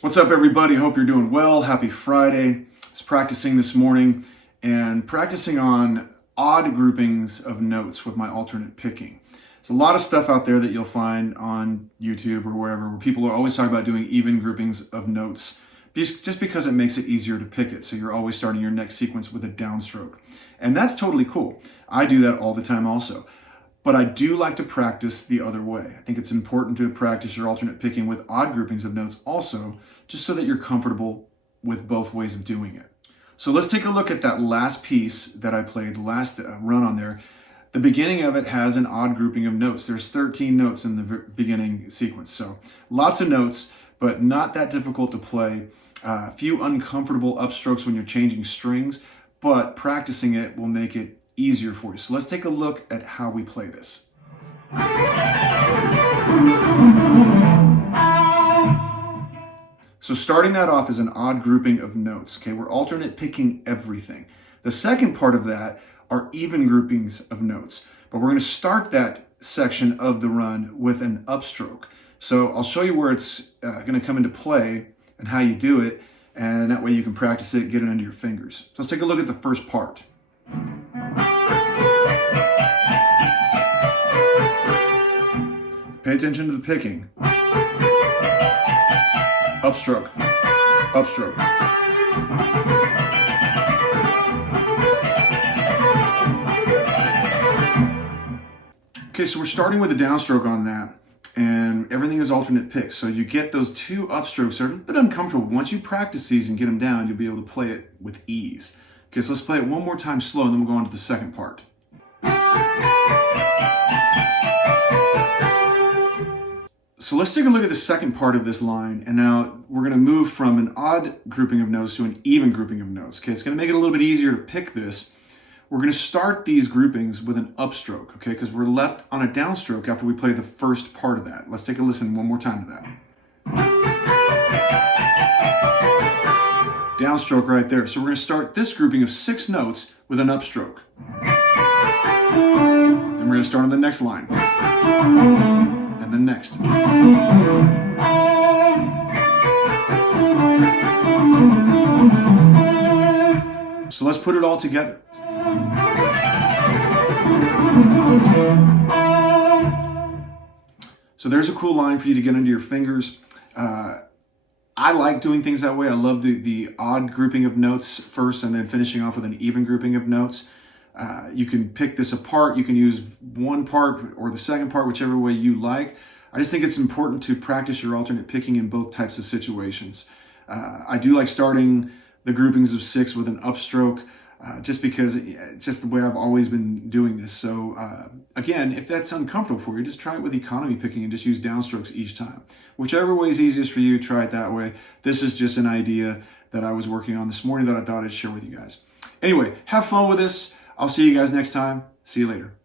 What's up, everybody? Hope you're doing well. Happy Friday. I was practicing this morning and practicing on odd groupings of notes with my alternate picking. There's a lot of stuff out there that you'll find on YouTube or wherever where people are always talking about doing even groupings of notes just because it makes it easier to pick it. So you're always starting your next sequence with a downstroke. And that's totally cool. I do that all the time also. But I do like to practice the other way. I think it's important to practice your alternate picking with odd groupings of notes also, just so that you're comfortable with both ways of doing it. So let's take a look at that last piece that I played, last run on there. The beginning of it has an odd grouping of notes. There's 13 notes in the beginning sequence. So lots of notes, but not that difficult to play. A few uncomfortable upstrokes when you're changing strings, but practicing it will make it easier for you. So let's take a look at how we play this. So starting that off is an odd grouping of notes. Okay, we're alternate picking everything. The second part of that are even groupings of notes, but we're going to start that section of the run with an upstroke. So I'll show you where it's going to come into play and how you do it, and that way you can practice it, get it under your fingers. So let's take a look at the first part. Pay attention to the picking. Upstroke, upstroke. Okay, so we're starting with a downstroke on that, and everything is alternate picks. So you get those two upstrokes that are a bit uncomfortable. Once you practice these and get them down, you'll be able to play it with ease. Okay, so let's play it one more time slow, and then we'll go on to the second part. So let's take a look at the second part of this line, and now we're going to move from an odd grouping of notes to an even grouping of notes. Okay, it's going to make it a little bit easier to pick this. We're going to start these groupings with an upstroke, okay, because we're left on a downstroke after we play the first part of that. Let's take a listen one more time to that. Downstroke right there. So we're going to start this grouping of 6 notes with an upstroke. Then we're going to start on the next line. And the next. So let's put it all together. So there's a cool line for you to get under your fingers. I like doing things that way. I love the odd grouping of notes first and then finishing off with an even grouping of notes. You can pick this apart. You can use one part or the second part, whichever way you like. I just think it's important to practice your alternate picking in both types of situations. I do like starting the groupings of 6 with an upstroke, just because it's just the way I've always been doing this. So again, if that's uncomfortable for you, just try it with economy picking and just use downstrokes each time. Whichever way is easiest for you, try it that way. This is just an idea that I was working on this morning that I thought I'd share with you guys. Anyway, have fun with this. I'll see you guys next time. See you later.